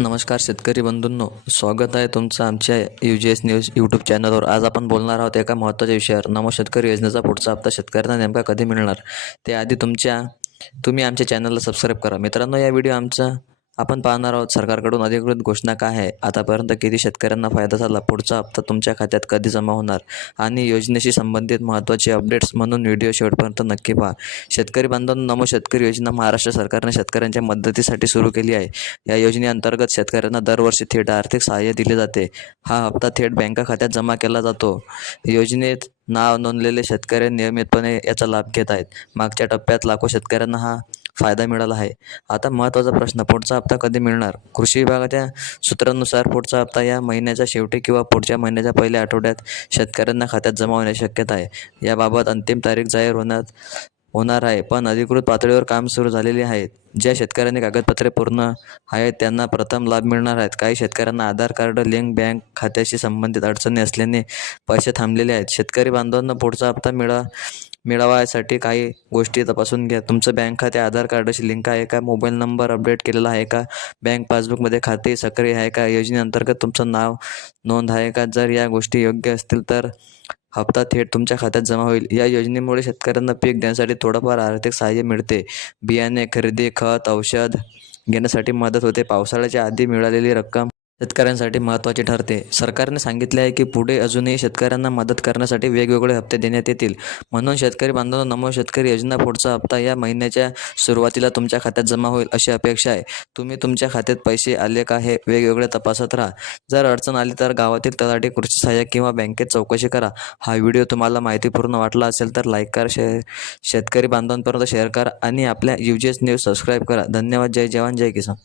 नमस्कार शेतकरी बंधूंनो स्वागत आहे तुमचं आमच्या U G S news YouTube चॅनलवर आज आपण बोलणार आहोत एका महत्त्वाच्या विषयावर. नमो शेतकरी योजनेचा पुढचा हप्ता शेतकऱ्यांना नेमका कधी मिळणार? ते आधी तुमच्या तुम्ही आमच्या चॅनलला सबस्क्राईब करा. मित्रांनो या व्हिडिओ आमचा आपण पाहणार आहोत सरकारकडून अधिकृत घोषणा काय आहे. आतापर्यंत किती शेतकऱ्यांना फायदा झाला पुढचा हप्ता तुमच्या खात्यात कधी जमा होणार? आणि योजनेशी संबंधित महत्त्वाचे अपडेट्स म्हणून व्हिडिओ शेवटपर्यंत नक्की पहा. शेतकरी बांधवांनो नमो शेतकरी योजना महाराष्ट्र सरकारने शेतकऱ्यांच्या मदतीसाठी सुरू केली आहे. या योजनेअंतर्गत शेतकऱ्यांना दरवर्षी थेट आर्थिक सहाय्य दिले जाते. हा हप्ता थेट बँका खात्यात जमा केला जातो. योजनेत नाव नोंदलेले शेतकरी नियमितपणे याचा लाभ घेत आहेत. मागच्या टप्प्यात लाखो शेतकऱ्यांना हा फायदा मिळाला आहे. आता महत्त्वाचा प्रश्न पुढचा हप्ता कधी मिळणार? कृषी विभागाच्या सूत्रांनुसार पुढचा हप्ता या महिन्याच्या शेवटी किंवा पुढच्या महिन्याच्या पहिल्या आठवड्यात शेतकऱ्यांना खात्यात जमा होण्याची शक्यता आहे. याबाबत अंतिम तारीख जाहीर होण्यात होणार आहे. पण अधिकृत पातळीवर काम सुरू झालेले आहेत. ज्या शेतकऱ्यांनी कागदपत्रे पूर्ण आहेत त्यांना प्रथम लाभ मिळणार आहेत. काही शेतकऱ्यांना आधार कार्ड लिंक बँक खात्याशी संबंधित अडचणी असल्याने पैसे थांबलेले आहेत. शेतकरी बांधवांना पुढचा हप्ता मिळा मिळवायसाठी काही गोष्टी तपासून घ्या. तुमचं बँक खाते आधार कार्डाशी लिंक आहे का? मोबाईल नंबर अपडेट केलेला आहे का? बँक पासबुकमध्ये खाते सक्रिय आहे का? योजनेअंतर्गत तुमचं नाव नोंद आहे का? जर या गोष्टी योग्य असतील तर हप्ता थेट तुमच्या खात्यात जमा होईल. या योजनेमुळे शेतकऱ्यांना पीक देण्यासाठी थोडंफार आर्थिक सहाय्य मिळते. बियाणे खरेदी खत औषध घेण्यासाठी मदत होते. पावसाळ्याच्या आधी मिळालेली रक्कम शेतकऱ्यांसाठी महत्त्वाची ठरते. सरकारने सांगितले आहे की पुढे अजूनही शेतकऱ्यांना मदत करण्यासाठी वेगवेगळे हप्ते देण्यात येतील. म्हणून शेतकरी बांधवांनो नमो शेतकरी योजना पुढचा हप्ता या महिन्याच्या सुरुवातीला तुमच्या खात्यात जमा होईल अशी अपेक्षा आहे. तुम्ही तुमच्या खात्यात पैसे आले का हे वेगवेगळे तपासत राहा. जर अडचण आली तर गावातील तलाठी कृषी सहाय्यक किंवा बँकेत चौकशी करा. हा व्हिडिओ तुम्हाला माहितीपूर्ण वाटला असेल तर लाईक करा शे शेतकरी बांधवांपर्यंत शेअर करा आणि आपल्या U G S news subscribe करा. धन्यवाद. जय जवान. जय किसान.